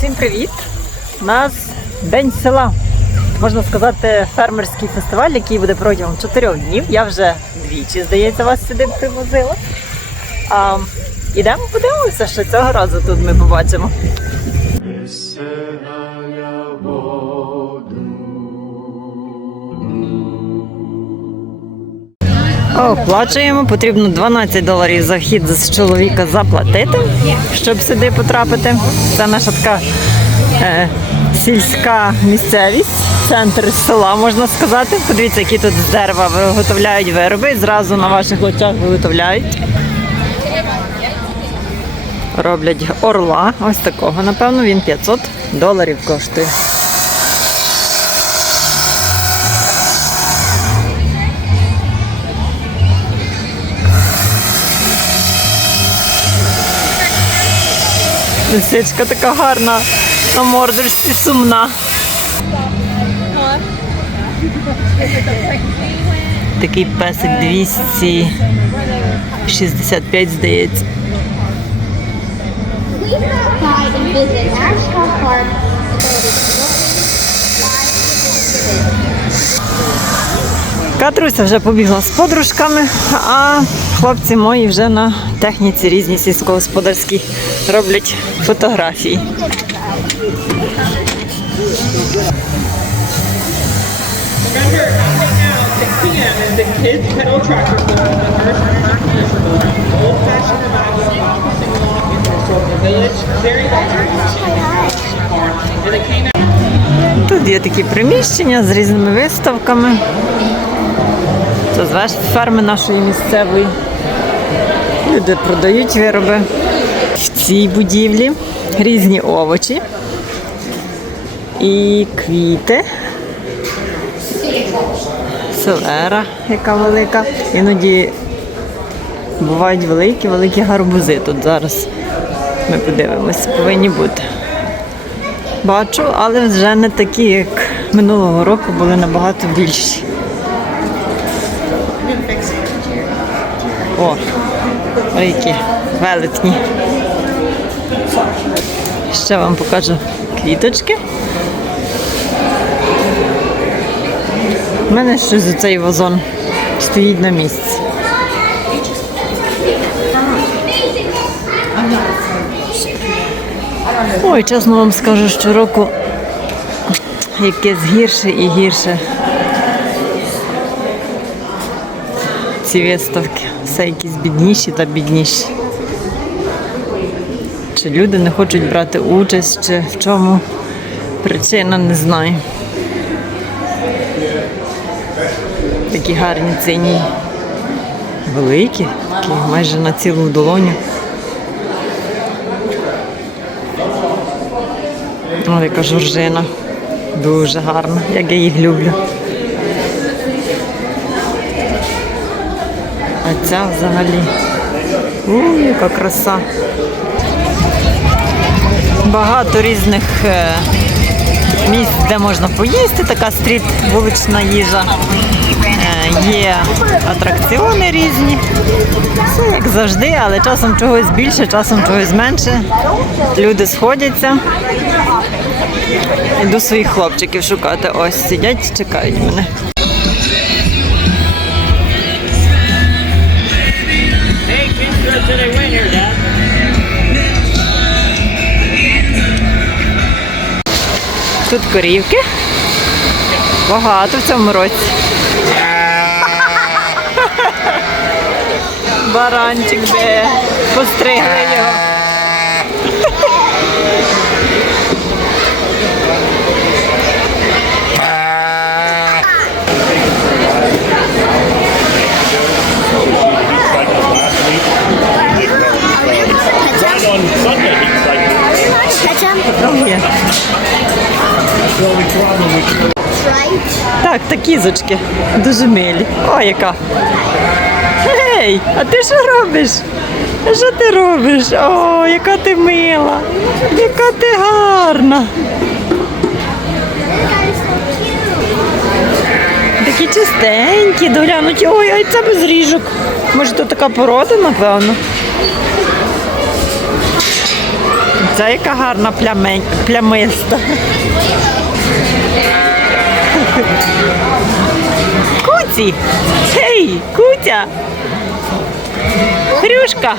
Всім привіт! У нас День села. Можна сказати, фермерський фестиваль, який буде протягом 4 днів. Я вже двічі, здається, вас сюди привозила. А, ідемо подивимося, що цього разу тут ми побачимо. Оплачуємо, потрібно 12 доларів за вхід з чоловіка заплатити, щоб сюди потрапити. Це наша така е, сільська місцевість, центр села, можна сказати. Подивіться, які тут дерева виготовляють вироби, зразу на ваших очах виготовляють. Роблять орла, ось такого. Напевно, він 500 доларів коштує. Лисичка така гарна, на мордочці сумна. Такий песик 265, здається. Please stop by and visit Ashcroft Park. Катруся вже побігла з подружками, а хлопці мої вже на техніці різні сільськогосподарські роблять фотографії. Remember, right now, 6 p.m. is the Kids Pedal Tractor Pull and the First Round Commercial Building. Old fashioned revival of Moccasin Walk in Historical Village. Very Walker Farm. And the K9 Тут є такі приміщення з різними виставками. Це з ферми нашої місцевої. Люди продають вироби в цій будівлі, різні овочі і квіти. Селера, яка велика. Іноді бувають великі, великі гарбузи тут зараз. Ми подивимося, повинні бути. Бачу, але вже не такі, як минулого року, були набагато більші. О, які велетні. Ще вам покажу квіточки. У мене щось за цей вазон стоїть на місці. Ой, чесно вам скажу, що року якесь гірше і гірше. Ці виставки все якісь бідніші та бідніші. Чи люди не хочуть брати участь, чи в чому причина, не знаю. Такі гарні цині великі, такі майже на цілу долоню. О, яка жоржина. Дуже гарна, як я їх люблю. А ця взагалі. Ой, яка краса. Багато різних е, місць, де можна поїсти, така стріт, вулична їжа. Е, є атракціони різні. Все як завжди, але часом чогось більше, часом чогось менше. Люди сходяться. Йду своїх хлопчиків шукати. Ось сидять, чекають мене. Тут корівки. Багато в цьому році. Баранчик де. Постригли його. Кізочки. Дуже милі. О, яка. Гей, а ти що робиш? Що ти робиш? О, яка ти мила, яка ти гарна. Такі чистенькі, доглянуті. Ой, а це без ріжок. Може, то така порода, напевно. Ця яка гарна плямень, плямиста. Куці! Гей, Кутя! Хрюшка!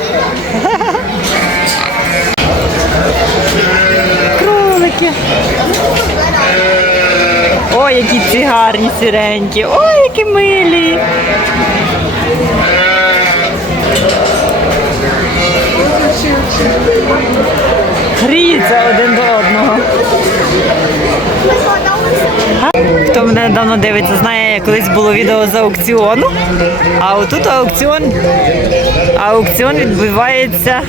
Кролики! Ой, які ці гарні сіренькі! Ой, які милі! Гріються один до одного. Хто мене давно дивиться, знає, колись було відео з аукціону. А отут аукціон, аукціон відбувається,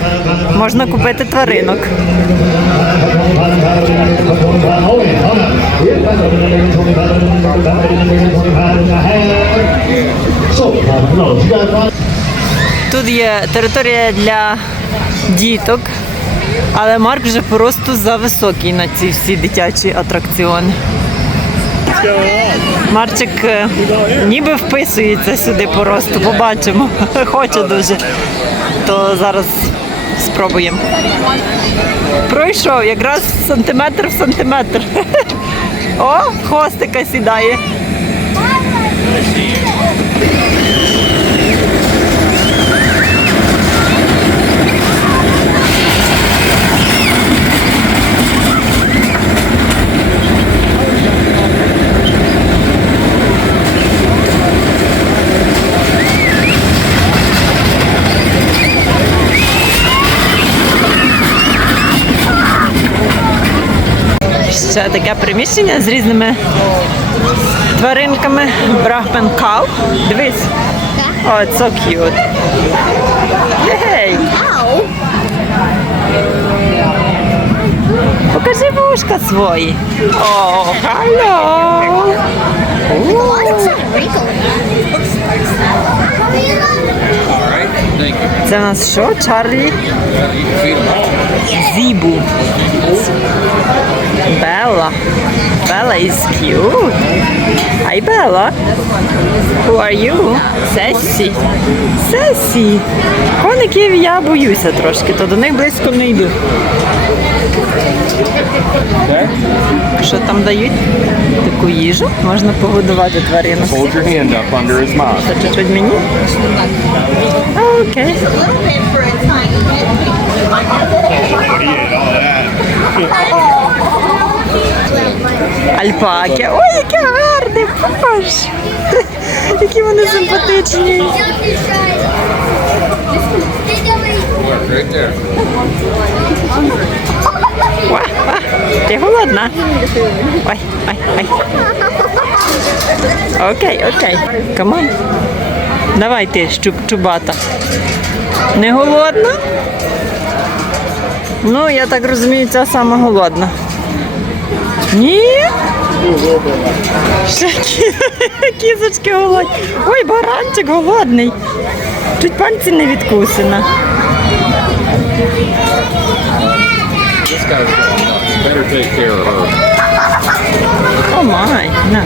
можна купити тваринок. Тут є територія для діток, але Марк вже просто зависокий на ці всі дитячі атракціони. Марчик е, ніби вписується сюди по росту, побачимо. Хоче дуже. То зараз спробуємо. Пройшов якраз сантиметр в сантиметр. О, хвостика сідає. Ще таке приміщення з різними тваринками. Брахмен Cow. Дивись. О, it's so cute. Покажи вушка свої. О, халло! Це у нас що? Чарлі? Зібу. Bella. Bella is cute. Hi Bella. Who are you? Сесі. Сесі. Коників я боюся трошки, то до них близько не йду. Що там дають? Таку їжу? Можна погодувати тварину. Hold your hand up under his mouth. Це чуть мені? Окей. Альпаки. Ой, яке гарне, паш. Які вони симпатичні. Ти голодна? Ой, ой, ой. Окей, окей. Камон. Давай ти, щуп, чубата. Не голодна? Ну, я так розумію, ця сама голодна. Ні? Ще кі- кізочки голодні. Ой, баранчик голодний. Чуть пальці не відкусена. О май, на.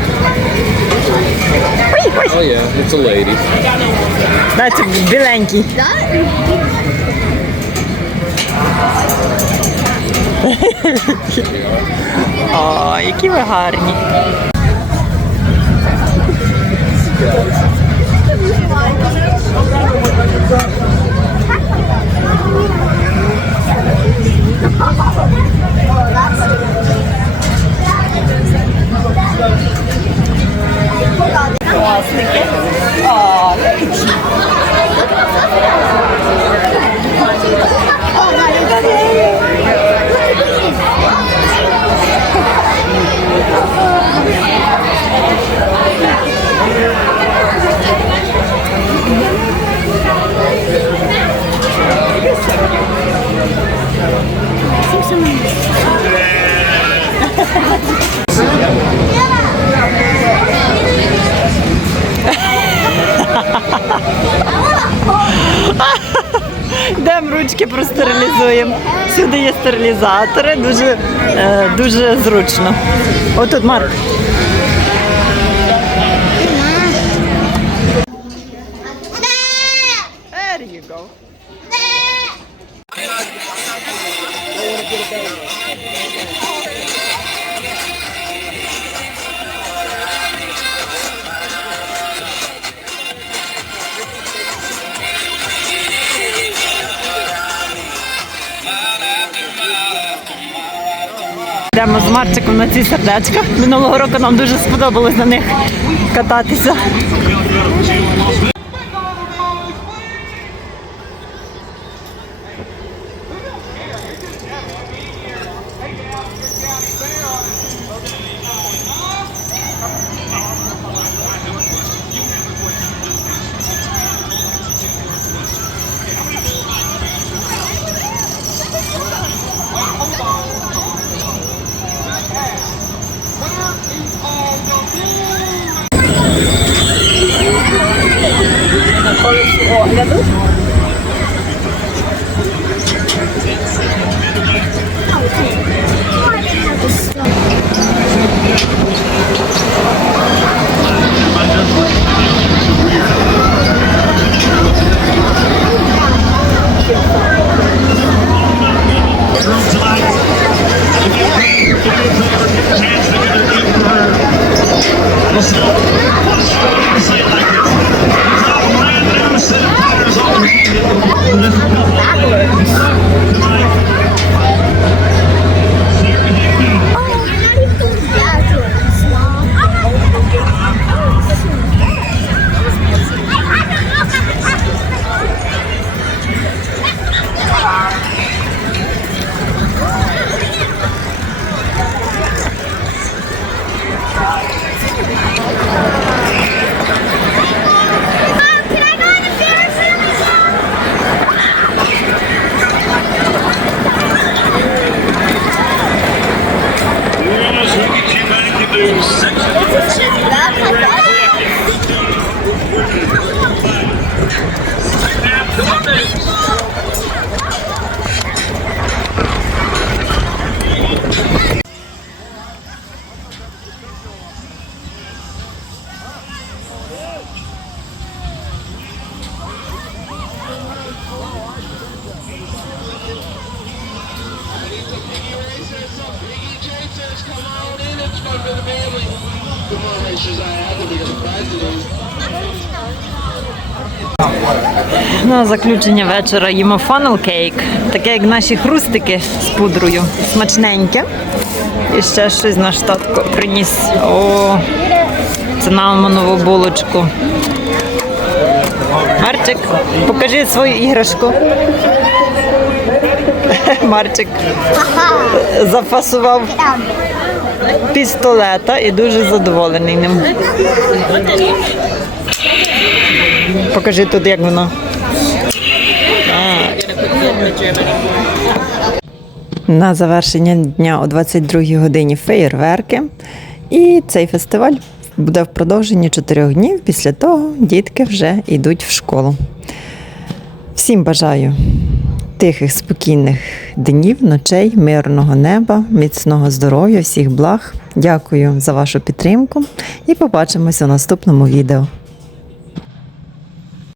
Ой, ой. Oh yeah, it's a lady. Да, це біленький. О, які ви гарні. Простерилізуємо. Сюди є стерилізатори, дуже, е, дуже зручно. Отут Марк. Йдемо з Марчиком на ці сердечка. Минулого року нам дуже сподобалось на них кататися. 我也是我应该都行 На заключення вечора їмо funnel кейк, таке як наші хрустики з пудрою. Смачненьке. І ще щось наш татко приніс. О, це нам нову булочку. Марчик, покажи свою іграшку. Марчик зафасував пістолета і дуже задоволений ним. Покажи тут, як воно. На завершення дня о 22 годині феєрверки. І цей фестиваль буде в продовженні 4 днів. Після того дітки вже йдуть в школу. Всім бажаю тихих, спокійних днів, ночей, мирного неба, міцного здоров'я, всіх благ. Дякую за вашу підтримку і побачимося у наступному відео.